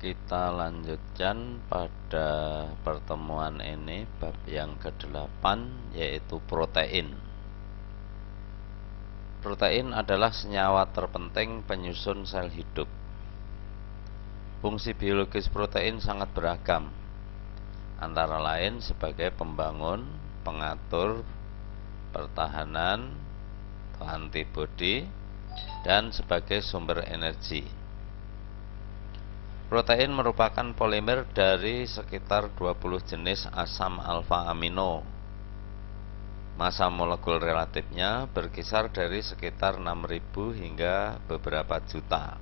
Kita lanjutkan pada pertemuan ini bab yang ke-8, yaitu protein. Protein adalah senyawa terpenting penyusun sel hidup. Fungsi biologis protein sangat beragam, antara lain sebagai pembangun, pengatur pertahanan atau antibodi, dan sebagai sumber energi. Protein merupakan polimer dari sekitar 20 jenis asam alfa amino. Massa molekul relatifnya berkisar dari sekitar 6.000 hingga beberapa juta.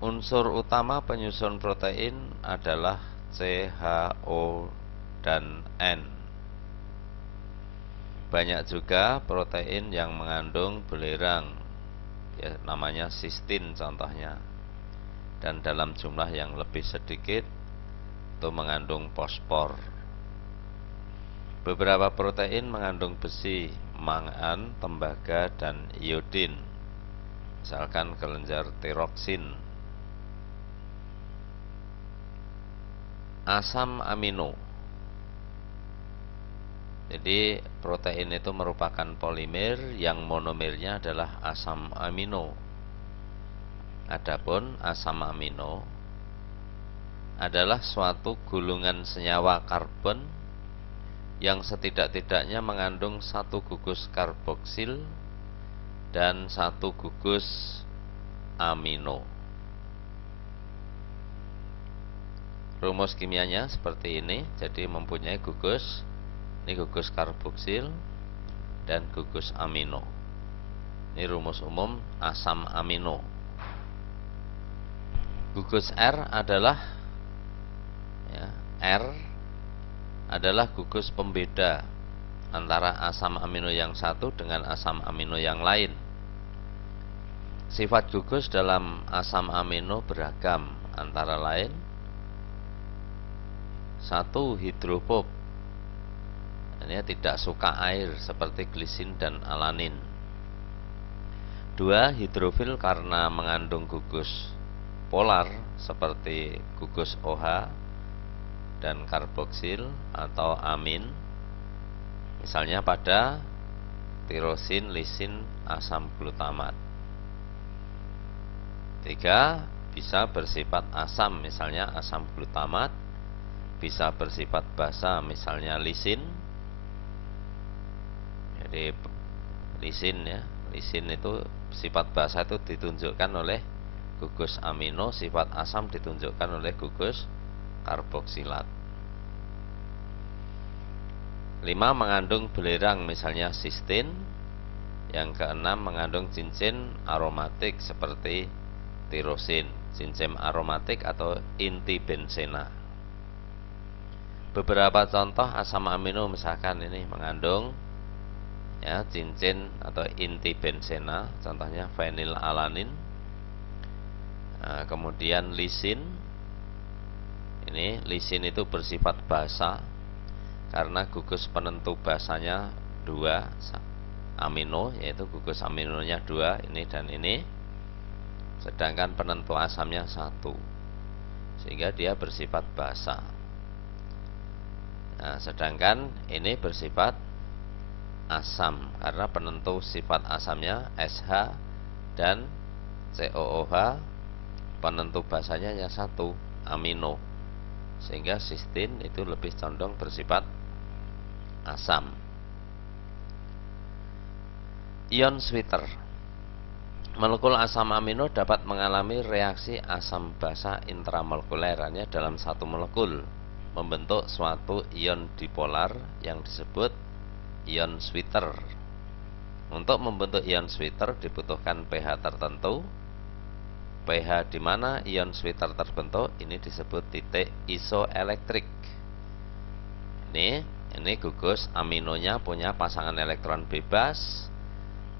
Unsur utama penyusun protein adalah CHO dan N. Banyak juga protein yang mengandung belerang, ya, namanya sistin contohnya, dan dalam jumlah yang lebih sedikit itu mengandung fosfor. Beberapa protein mengandung besi, mangan, tembaga, dan iodin, misalkan kelenjar tiroksin. Asam amino. Jadi protein itu merupakan polimer yang monomernya adalah asam amino. Adapun asam amino adalah suatu gulungan senyawa karbon yang setidak-tidaknya mengandung satu gugus karboksil dan satu gugus amino. Rumus kimianya seperti ini. Jadi mempunyai gugus, ini gugus karboksil dan gugus amino. Ini rumus umum asam amino. Gugus R adalah R adalah gugus pembeda antara asam amino yang satu dengan asam amino yang lain. Sifat gugus dalam asam amino beragam, antara lain: 1. Hidrofob, ini tidak suka air seperti glisin dan alanin. 2. Hidrofil karena mengandung gugus polar seperti gugus OH dan karboksil atau amin, misalnya pada tirosin, lisin, asam glutamat. 3. Bisa bersifat asam, misalnya asam glutamat. Bisa bersifat basa, misalnya lisin. Jadi lisin, ya, lisin itu sifat basa itu ditunjukkan oleh gugus amino, sifat asam ditunjukkan oleh gugus karboksilat. 5. Mengandung belerang, misalnya sistin. Yang keenam, mengandung cincin aromatik seperti tirosin, cincin aromatik atau inti bensena. Beberapa contoh asam amino misalkan ini mengandung, ya, cincin atau inti bensena, contohnya fenilalanin. Kemudian lisin. Ini lisin itu bersifat basa karena gugus penentu basanya 2 amino, yaitu gugus aminonya 2, ini dan ini, sedangkan penentu asamnya 1, sehingga dia bersifat basa. Sedangkan ini bersifat asam karena penentu sifat asamnya SH dan COOH, penentu basanya hanya 1, amino, sehingga sistin itu lebih condong bersifat asam. Ion sweeter. Molekul asam amino dapat mengalami reaksi asam basa intramolekulernya dalam satu molekul, membentuk suatu ion dipolar yang disebut ion sweeter. Untuk membentuk ion sweeter dibutuhkan pH tertentu. pH di mana ion sweeter terbentuk ini disebut titik isoelektrik. Ini gugus aminonya punya pasangan elektron bebas,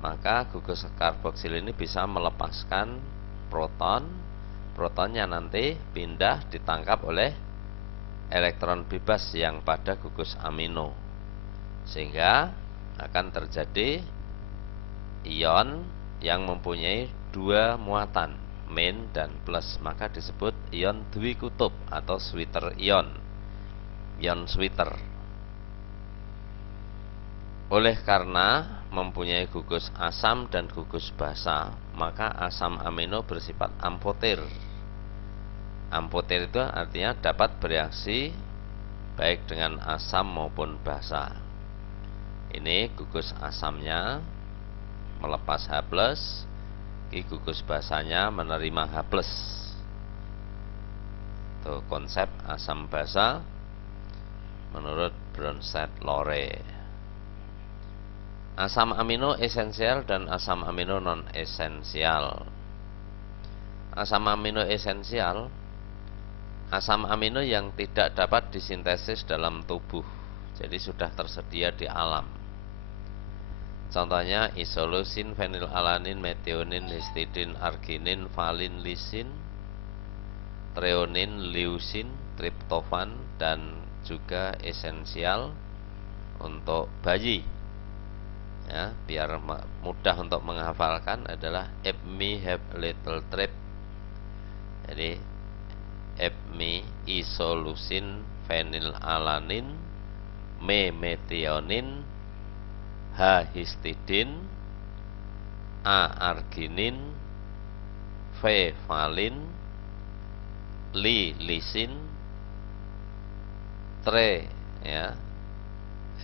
maka gugus karboksil ini bisa melepaskan proton. Protonnya nanti pindah ditangkap oleh elektron bebas yang pada gugus amino, sehingga akan terjadi ion yang mempunyai 2 muatan, min dan plus, maka disebut ion dwikutub atau sweeter ion sweeter. Oleh karena mempunyai gugus asam dan gugus basa, maka asam amino bersifat amfoter. Amfoter itu artinya dapat bereaksi baik dengan asam maupun basa. Ini gugus asamnya melepas H+, gugus basanya menerima H+. Itu konsep asam basa menurut Bronsted-Lowry. Asam amino esensial dan asam amino non esensial. Asam amino esensial, asam amino yang tidak dapat disintesis dalam tubuh, jadi sudah tersedia di alam. Contohnya isoleusin, fenilalanin, metionin, histidin, arginin, valin, lisin, treonin, leusin, triptofan, dan juga esensial untuk bayi. Ya, biar mudah untuk menghafalkan adalah Epmi have little trip. Jadi Epmi, isoleusin, fenilalanin, metionin, H histidin, A arginin, V valin, lisin, tre, ya,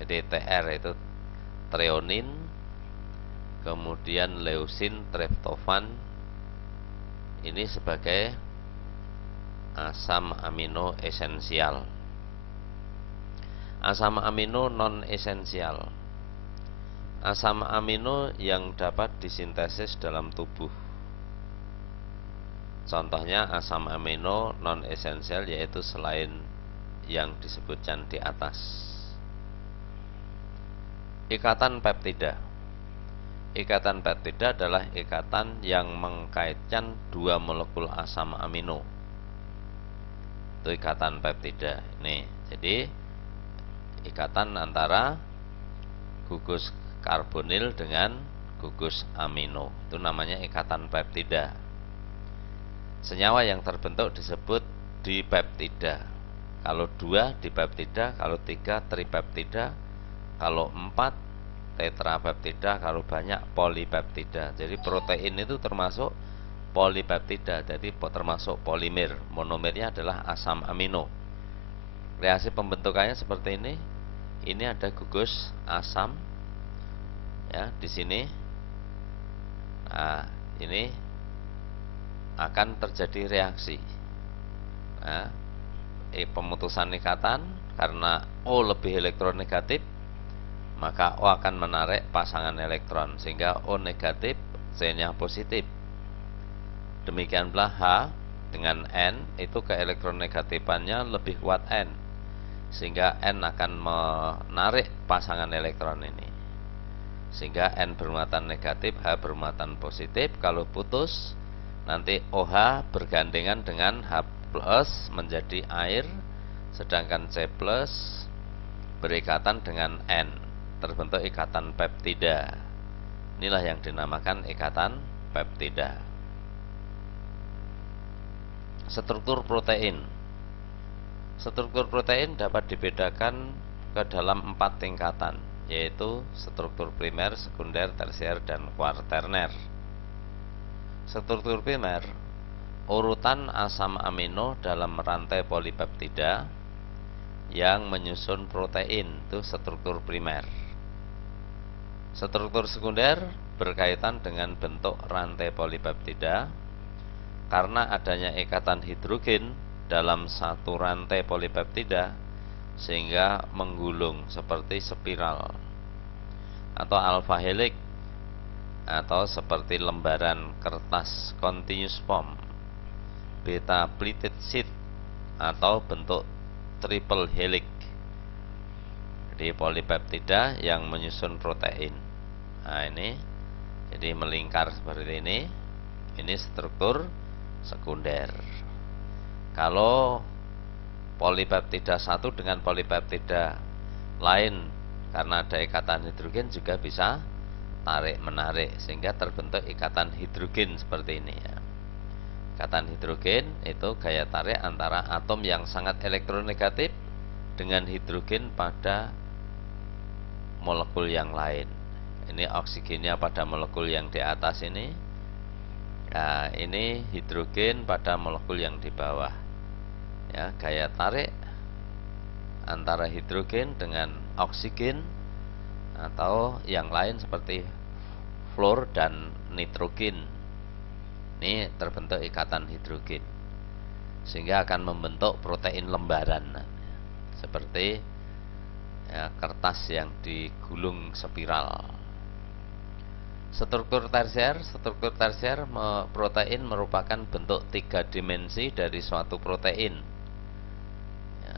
jadi TR itu treonin, kemudian leusin, triptofan. Ini sebagai asam amino esensial. Asam amino non esensial, asam amino yang dapat disintesis dalam tubuh. Contohnya asam amino non esensial yaitu selain yang disebutkan di atas. Ikatan peptida. Ikatan peptida adalah ikatan yang mengkaitkan dua molekul asam amino. Itu ikatan peptida. Ini, jadi ikatan antara gugus karbonil dengan gugus amino. Itu namanya ikatan peptida. Senyawa yang terbentuk disebut dipeptida. Kalau 2 dipeptida, kalau 3 tripeptida, kalau 4 tetrapeptida, kalau banyak polipeptida. Jadi protein itu termasuk polipeptida, jadi termasuk polimer. Monomernya adalah asam amino. Reaksi pembentukannya seperti ini. Ini ada gugus asam, ya, di sini. Nah, ini akan terjadi reaksi. Nah, pemutusan ikatan karena O lebih elektronegatif, maka O akan menarik pasangan elektron sehingga O negatif, C-nya positif. Demikian pula H dengan N itu keelektronegatifannya lebih kuat N, sehingga N akan menarik pasangan elektron ini, sehingga N bermuatan negatif, H bermuatan positif. Kalau putus, nanti OH bergandengan dengan H plus menjadi air, sedangkan C plus berikatan dengan N, terbentuk ikatan peptida. Inilah yang dinamakan ikatan peptida. Struktur protein. Struktur protein dapat dibedakan ke dalam 4 tingkatan, yaitu struktur primer, sekunder, tersier, dan kuaterner. Struktur primer, urutan asam amino dalam rantai polipeptida yang menyusun protein, itu struktur primer. Struktur sekunder berkaitan dengan bentuk rantai polipeptida karena adanya ikatan hidrogen dalam satu rantai polipeptida sehingga menggulung seperti spiral atau alpha helix atau seperti lembaran kertas continuous form, beta pleated sheet atau bentuk triple helix. Jadi polipeptida yang menyusun protein. Nah, ini jadi melingkar seperti ini. Ini struktur sekunder. Kalau polipeptida satu dengan polipeptida lain karena ada ikatan hidrogen juga bisa tarik menarik sehingga terbentuk ikatan hidrogen seperti ini, ya. Ikatan hidrogen itu gaya tarik antara atom yang sangat elektronegatif dengan hidrogen pada molekul yang lain. Ini oksigennya pada molekul yang di atas ini. Nah, ini hidrogen pada molekul yang di bawah. Ya, gaya tarik antara hidrogen dengan oksigen atau yang lain seperti fluor dan nitrogen. Ini terbentuk ikatan hidrogen sehingga akan membentuk protein lembaran seperti ya, kertas yang digulung spiral. Struktur tersier protein merupakan bentuk 3 dimensi dari suatu protein ya,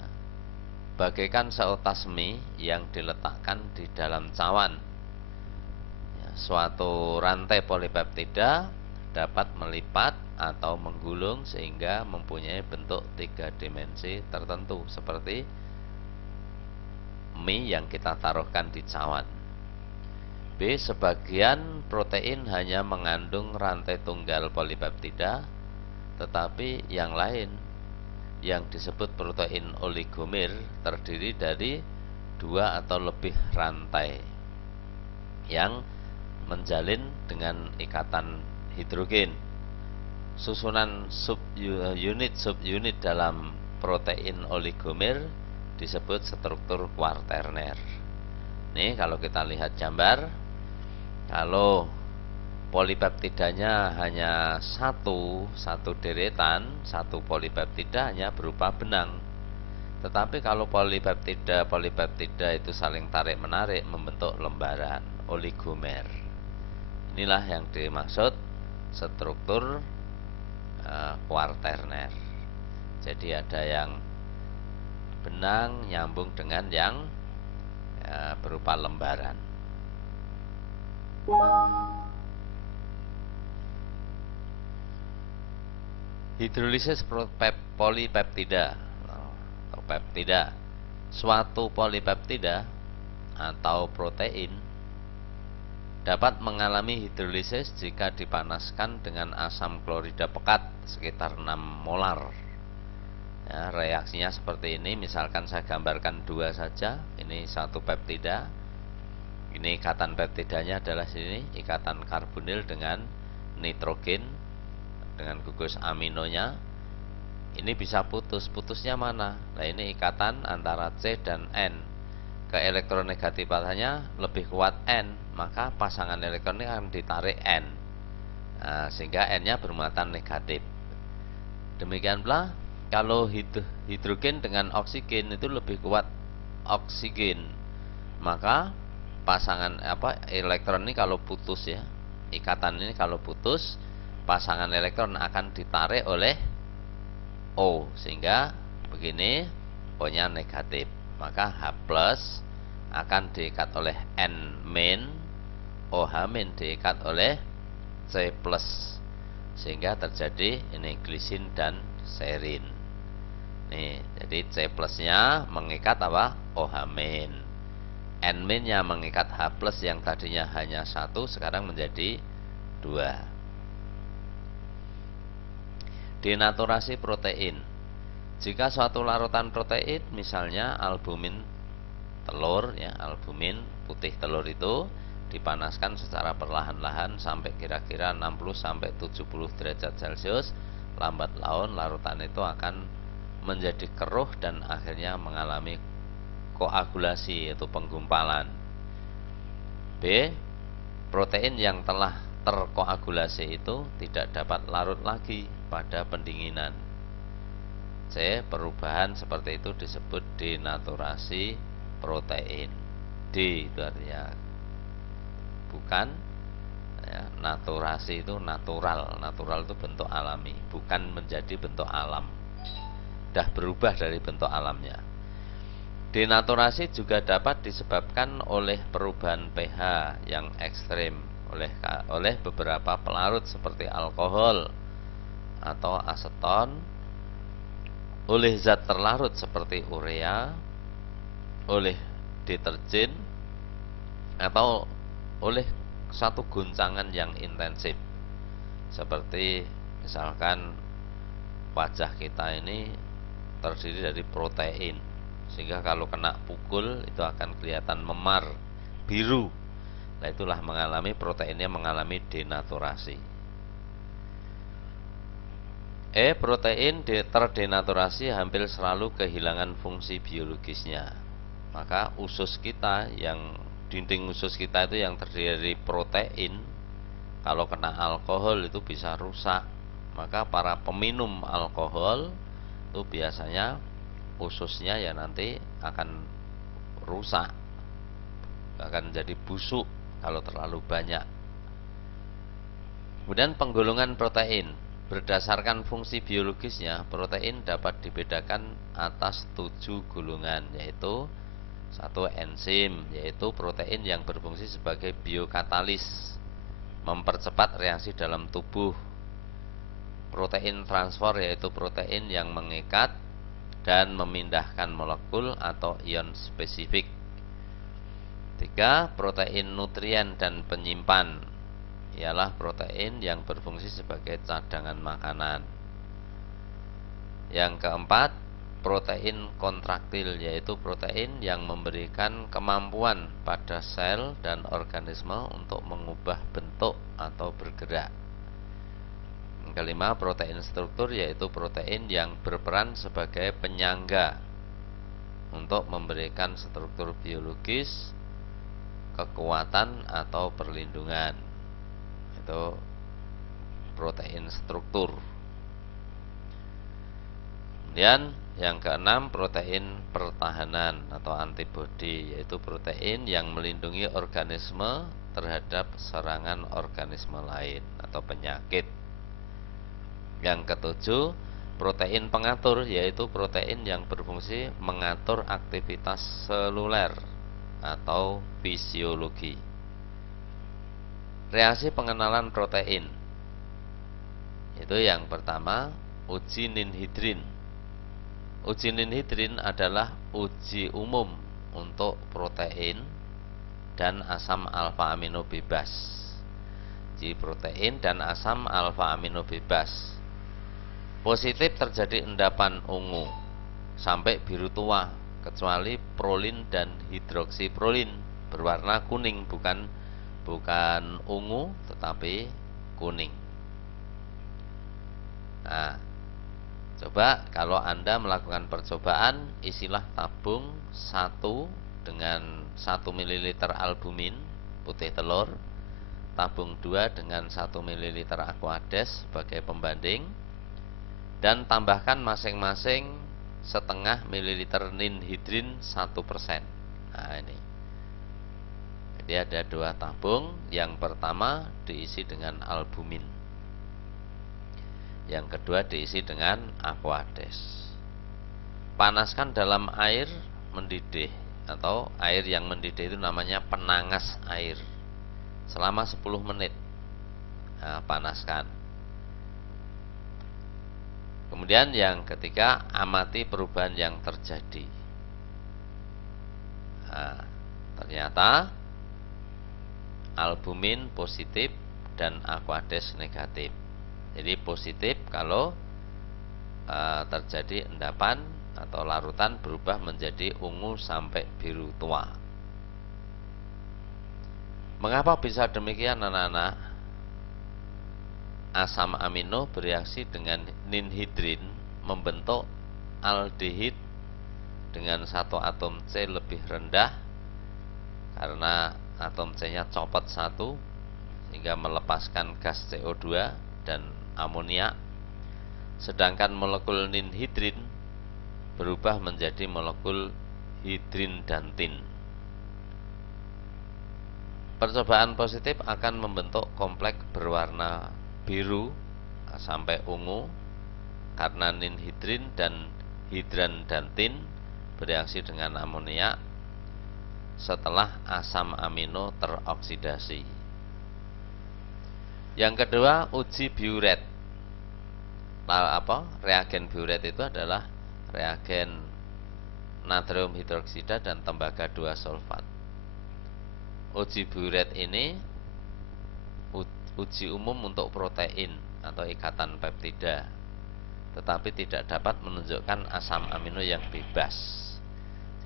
bagaikan seutas mie yang diletakkan di dalam cawan ya, suatu rantai polipeptida dapat melipat atau menggulung sehingga mempunyai bentuk 3 dimensi tertentu seperti mie yang kita taruhkan di cawan. B. Sebagian protein hanya mengandung rantai tunggal polipeptida, tetapi yang lain yang disebut protein oligomer terdiri dari 2 atau lebih rantai yang menjalin dengan ikatan hidrogen. Susunan subunit dalam protein oligomer disebut struktur kuaterner. Nih kalau kita lihat gambar, kalau polipeptidanya hanya satu deretan, satu polipeptida hanya berupa benang. Tetapi kalau polipeptida itu saling tarik menarik membentuk lembaran oligomer. Inilah yang dimaksud struktur kuaterner. Jadi ada yang benang nyambung dengan yang berupa lembaran. Hidrolisis polipeptida atau peptida. Suatu polipeptida atau protein dapat mengalami hidrolisis jika dipanaskan dengan asam klorida pekat sekitar 6 molar. Ya, reaksinya seperti ini. Misalkan saya gambarkan 2 saja. Ini satu peptida. Ini ikatan peptidanya adalah sini ikatan karbonil dengan nitrogen dengan gugus aminonya. Ini bisa putus. Putusnya mana? Nah, ini ikatan antara C dan N. Keelektronegatifannya lebih kuat N, maka pasangan elektronik akan ditarik N. Nah, sehingga N-nya bermuatan negatif. Demikian pula kalau hidrogen dengan oksigen itu lebih kuat oksigen, maka pasangan elektron ini kalau putus ya, ikatan ini kalau putus, pasangan elektron akan ditarik oleh O, sehingga begini O-nya negatif. Maka H plus akan diikat oleh N min, OH min diikat oleh C plus, sehingga terjadi ini glisin dan serin. Nih, jadi C plusnya mengikat apa? OH min. N minnya mengikat H plus yang tadinya hanya 1 sekarang menjadi 2. Denaturasi protein. Jika suatu larutan protein, misalnya albumin telur ya, albumin putih telur itu dipanaskan secara perlahan-lahan sampai kira-kira 60 sampai 70 derajat Celcius, lambat laun larutan itu akan menjadi keruh dan akhirnya mengalami koagulasi yaitu penggumpalan. B. Protein yang telah terkoagulasi itu tidak dapat larut lagi pada pendinginan. C. Perubahan seperti itu disebut denaturasi protein. D itu artinya bukan ya, naturasi itu natural. Natural itu bentuk alami, bukan menjadi bentuk alam. Sudah berubah dari bentuk alamnya. Denaturasi juga dapat disebabkan oleh perubahan pH yang ekstrim oleh beberapa pelarut seperti alkohol atau aseton, oleh zat terlarut seperti urea, oleh deterjen, atau oleh satu guncangan yang intensif seperti misalkan wajah kita ini terdiri dari protein, sehingga kalau kena pukul itu akan kelihatan memar biru. Nah, itulah proteinnya mengalami denaturasi. Protein terdenaturasi hampir selalu kehilangan fungsi biologisnya. Maka usus kita, dinding usus kita itu yang terdiri dari protein, kalau kena alkohol itu bisa rusak. Maka para peminum alkohol itu biasanya ususnya ya nanti akan rusak, akan jadi busuk kalau terlalu banyak. Kemudian penggolongan protein berdasarkan fungsi biologisnya, protein dapat dibedakan atas 7 golongan, yaitu satu, enzim, yaitu protein yang berfungsi sebagai biokatalis, mempercepat reaksi dalam tubuh. Protein transfer, yaitu protein yang mengikat dan memindahkan molekul atau ion spesifik. 3, protein nutrien dan penyimpan, ialah protein yang berfungsi sebagai cadangan makanan. Yang keempat, protein kontraktil, yaitu protein yang memberikan kemampuan pada sel dan organisme untuk mengubah bentuk atau bergerak. Yang kelima, protein struktur, yaitu protein yang berperan sebagai penyangga untuk memberikan struktur biologis, kekuatan atau perlindungan. Itu protein struktur. Kemudian yang keenam, protein pertahanan atau antibodi, yaitu protein yang melindungi organisme terhadap serangan organisme lain atau penyakit. Yang ketujuh, protein pengatur, yaitu protein yang berfungsi mengatur aktivitas seluler atau fisiologi. Reaksi pengenalan protein, itu yang pertama, uji ninhidrin. Uji ninhidrin adalah uji umum untuk protein dan asam alfa amino bebas. Uji protein dan asam alfa amino bebas. Positif terjadi endapan ungu sampai biru tua, kecuali prolin dan hidroksiprolin berwarna kuning, bukan ungu tetapi kuning. Nah, coba kalau Anda melakukan percobaan, isilah tabung 1 dengan 1 ml albumin putih telur, tabung 2 dengan 1 ml aquades sebagai pembanding, dan tambahkan masing-masing setengah mililiter ninhidrin 1%. Nah, ini. Jadi ada 2 tabung. Yang pertama diisi dengan albumin, yang kedua diisi dengan aquades. Panaskan dalam air mendidih, atau air yang mendidih itu namanya penangas air, selama 10 menit. Nah, panaskan. Kemudian yang ketiga, amati perubahan yang terjadi. Nah, ternyata albumin positif dan aquades negatif. Jadi positif kalau terjadi endapan atau larutan berubah menjadi ungu sampai biru tua. Mengapa bisa demikian, anak-anak? Asam amino bereaksi dengan ninhidrin membentuk aldehid dengan 1 atom C lebih rendah, karena atom C-nya copot 1 sehingga melepaskan gas CO2 dan amonia. Sedangkan molekul ninhidrin berubah menjadi molekul hidrin dan tin. Percobaan positif akan membentuk kompleks berwarna biru sampai ungu karena ninhidrin dan hidran dan tin bereaksi dengan amonia setelah asam amino teroksidasi. Yang kedua, uji biuret. Reagen biuret itu adalah reagen natrium hidroksida dan tembaga 2 sulfat. Uji biuret ini uji umum untuk protein atau ikatan peptida. tetapi tidak dapat menunjukkan asam amino yang bebas.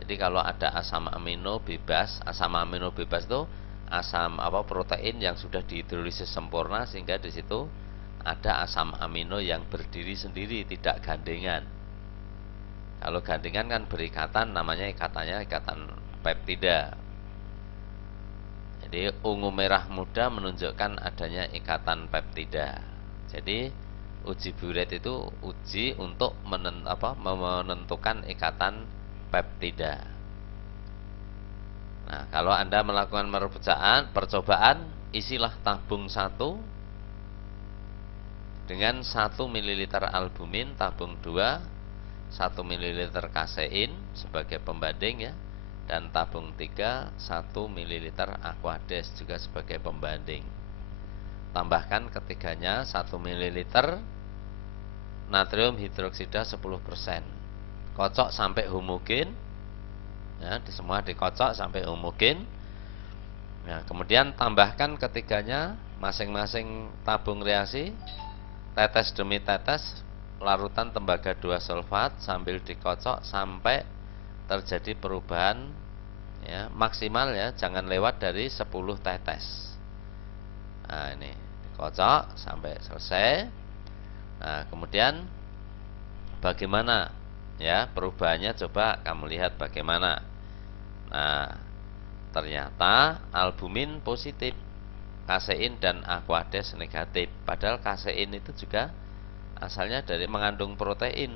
Jadi kalau ada asam amino bebas itu asam protein yang sudah dihidrolisis sempurna, sehingga di situ ada asam amino yang berdiri sendiri, tidak gandengan. Kalau gandengan kan berikatan, namanya ikatannya ikatan peptida. Jadi ungu merah muda menunjukkan adanya ikatan peptida. Jadi uji Biuret itu uji untuk menentukan ikatan peptida. Nah, kalau Anda melakukan percobaan, isilah tabung 1 dengan 1 ml albumin, tabung 2 1 ml kasein sebagai pembanding ya, dan tabung 3 1 ml aquades juga sebagai pembanding. Tambahkan ketiganya 1 ml natrium hidroksida 10%. Kocok sampai homogen. Ya, semua dikocok sampai homogen. Nah, kemudian tambahkan ketiganya masing-masing tabung reaksi, tetes demi tetes, larutan tembaga 2 sulfat sambil dikocok sampai terjadi perubahan ya, maksimal ya, jangan lewat dari 10 tetes. Nah, ini dikocok sampai selesai. Nah, kemudian bagaimana ya perubahannya, coba kamu lihat bagaimana. Nah, ternyata albumin positif, kasein dan aquades negatif. Padahal kasein itu juga asalnya dari mengandung protein,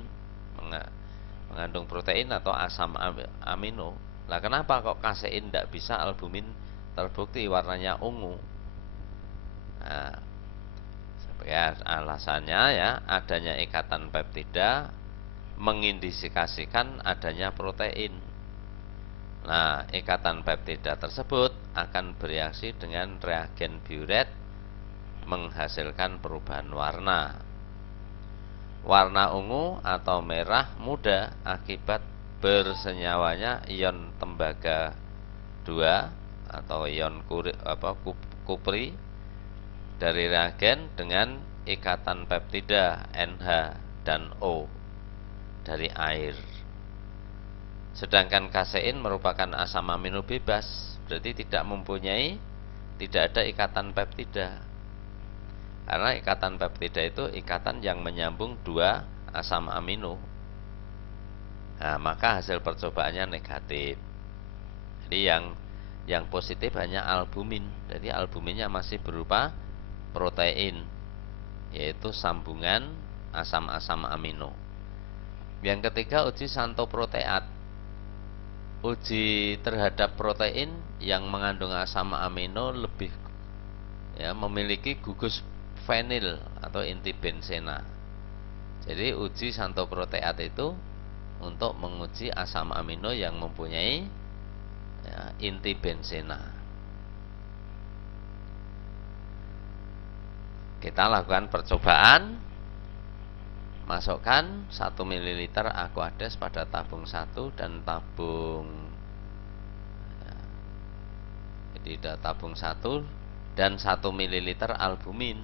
mengandung protein atau asam amino. Nah, kenapa kok kasein tidak bisa, albumin terbukti warnanya ungu? Nah, sebagai alasannya ya, adanya ikatan peptida mengindikasikan adanya protein. Nah, ikatan peptida tersebut akan bereaksi dengan reagen Biuret menghasilkan perubahan warna. Warna ungu atau merah muda akibat bersenyawanya ion tembaga 2 atau ion kupri dari reagen dengan ikatan peptida NH dan O dari air. Sedangkan kasein merupakan asam amino bebas, berarti tidak ada ikatan peptida. Karena ikatan peptida itu ikatan yang menyambung 2 asam amino. Nah, maka hasil percobaannya negatif. Jadi yang positif hanya albumin. Jadi albuminnya masih berupa protein, yaitu sambungan asam-asam amino. Yang ketiga, uji santoproteat. Uji terhadap protein yang mengandung asam amino lebih ya, memiliki gugus fenil atau inti bensena. Jadi uji santoproteat itu untuk menguji asam amino yang mempunyai ya, inti bensena. Kita lakukan percobaan, masukkan 1 ml aquades pada tabung 1 dan tabung ya, jadi tabung 1 dan 1 ml albumin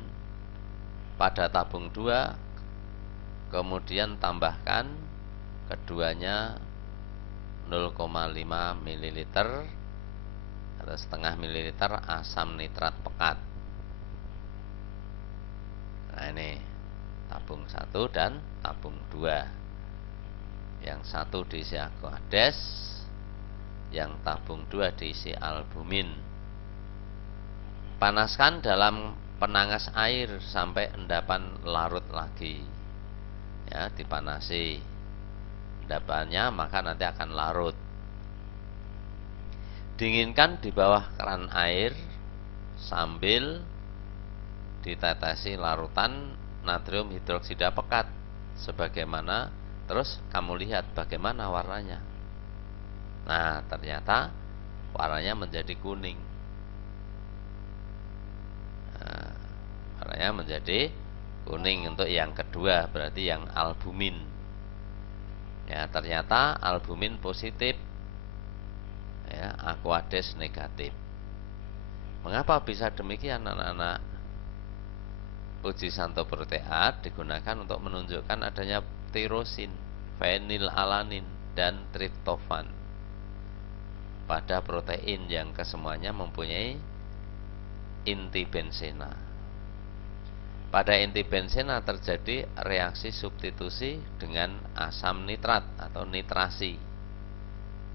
pada tabung 2, kemudian tambahkan keduanya 0,5 ml atau setengah mililiter asam nitrat pekat. Nah, ini tabung 1 dan tabung 2. Yang 1 diisi aquades, yang tabung 2 diisi albumin. Panaskan dalam penangas air sampai endapan larut lagi. Ya, dipanasi. Endapannya maka nanti akan larut. Dinginkan di bawah keran air sambil ditetesi larutan natrium hidroksida pekat sebagaimana, terus kamu lihat bagaimana warnanya. Nah, ternyata warnanya menjadi kuning. Nah, warnanya menjadi kuning untuk yang kedua, berarti yang albumin. Ya, ternyata albumin positif, ya, aquades negatif. Mengapa bisa demikian, anak-anak? uji santoproteat digunakan untuk menunjukkan adanya tirosin, fenilalanin, dan triptofan pada protein yang kesemuanya mempunyai inti bensena. Pada inti bensena terjadi reaksi substitusi dengan asam nitrat atau nitrasi.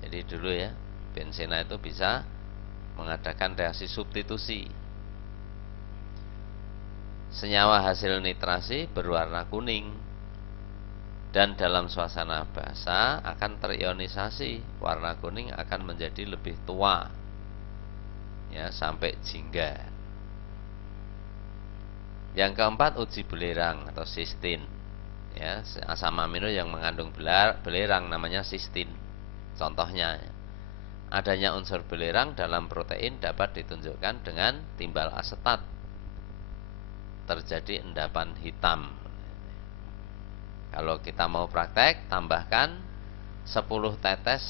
Jadi dulu ya, bensena itu bisa mengadakan reaksi substitusi. Senyawa hasil nitrasi berwarna kuning dan dalam suasana basa akan terionisasi. Warna kuning akan menjadi lebih tua, ya, sampai jingga. Yang keempat, uji belerang atau sistin. Ya, asam amino yang mengandung belerang namanya sistin. Contohnya, adanya unsur belerang dalam protein dapat ditunjukkan dengan timbal asetat. Terjadi endapan hitam. Kalau kita mau praktek, tambahkan 10 tetes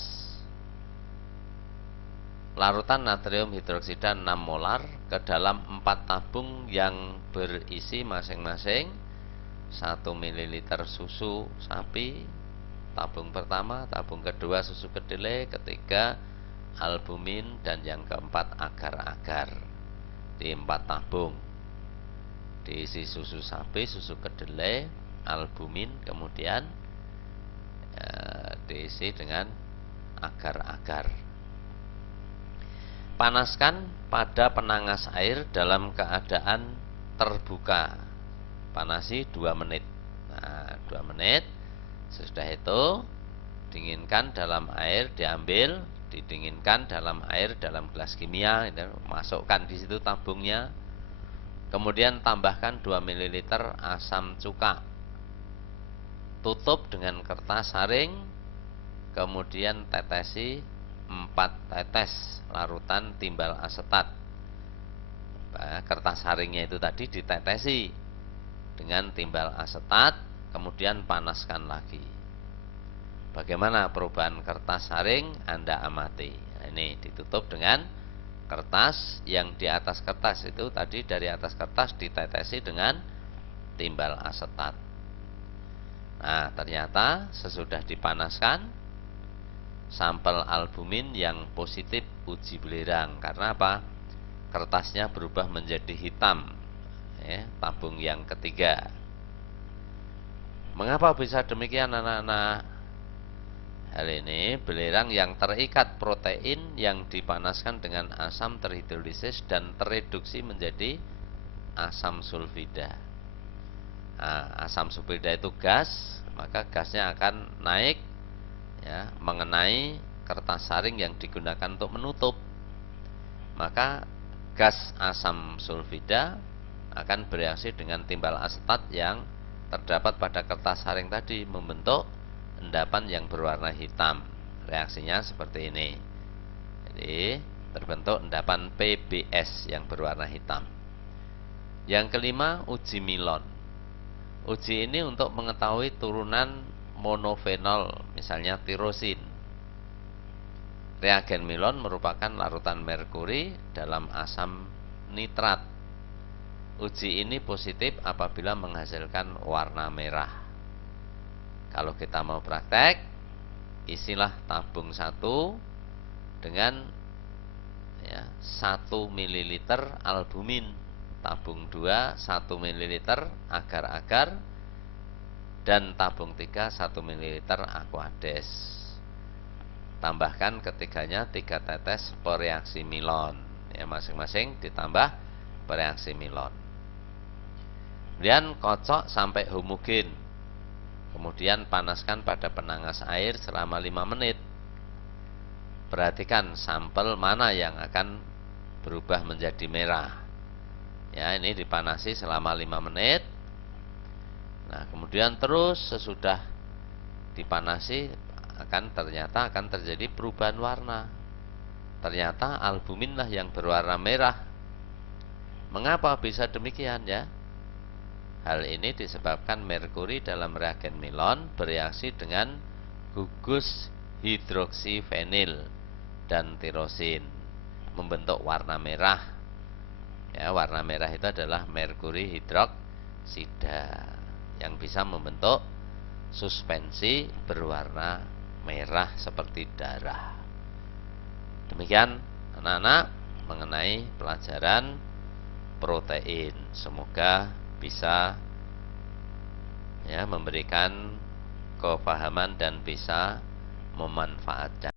larutan natrium hidroksida 6 molar ke dalam 4 tabung yang berisi masing-masing 1 ml susu sapi, tabung pertama, tabung kedua susu kedelai, ketiga albumin, dan yang keempat agar-agar. Di 4 tabung diisi susu sapi, susu kedelai, albumin, kemudian diisi dengan agar-agar. Panaskan pada penangas air dalam keadaan terbuka. Panasi 2 menit. Nah, 2 menit. Sesudah itu dinginkan dalam air, diambil, didinginkan dalam air dalam gelas kimia, masukkan di situ tabungnya. Kemudian tambahkan 2 ml asam cuka. Tutup dengan kertas saring. Kemudian tetesi 4 tetes larutan timbal asetat. Kertas saringnya itu tadi ditetesi dengan timbal asetat, kemudian panaskan lagi. Bagaimana perubahan kertas saring? Anda amati. Nah, ini ditutup dengan kertas, yang di atas kertas itu tadi, dari atas kertas ditetesi dengan timbal asetat. Nah, ternyata sesudah dipanaskan, sampel albumin yang positif uji belerang. Karena apa? Kertasnya berubah menjadi hitam, ya, tabung yang ketiga. Mengapa bisa demikian, anak-anak? Hal ini, belerang yang terikat protein yang dipanaskan dengan asam terhidrolisis dan tereduksi menjadi asam sulfida. Nah, asam sulfida itu gas, maka gasnya akan naik, ya, mengenai kertas saring yang digunakan untuk menutup. Maka gas asam sulfida akan bereaksi dengan timbal asetat yang terdapat pada kertas saring tadi, membentuk endapan yang berwarna hitam. Reaksinya seperti ini. Jadi terbentuk endapan PBS yang berwarna hitam. Yang kelima, uji Milon. Uji ini untuk mengetahui turunan monofenol, misalnya tirosin. Reagen Milon merupakan larutan merkuri dalam asam nitrat. Uji ini positif apabila menghasilkan warna merah. Kalau kita mau praktek, isilah tabung 1 dengan, ya, 1 ml albumin, tabung 2 1 ml agar-agar, dan tabung 3 1 ml aquades. Tambahkan ketiganya 3 tetes pereaksi Milon, ya, masing-masing ditambah pereaksi Milon. Kemudian kocok sampai homogen. Kemudian panaskan pada penangas air selama 5 menit. Perhatikan sampel mana yang akan berubah menjadi merah. Ya, ini dipanasi selama 5 menit. Nah, kemudian terus sesudah dipanasi ternyata akan terjadi perubahan warna. Ternyata albuminlah yang berwarna merah. Mengapa bisa demikian, ya? Hal ini disebabkan merkuri dalam reagen Milon bereaksi dengan gugus hidroksifenil dan tirosin, membentuk warna merah. Ya, warna merah itu adalah merkuri hidroksida. sida yang bisa membentuk suspensi berwarna merah seperti darah. Demikian anak-anak mengenai pelajaran protein. Semoga bisa ya memberikan kepahaman dan bisa memanfaatkan.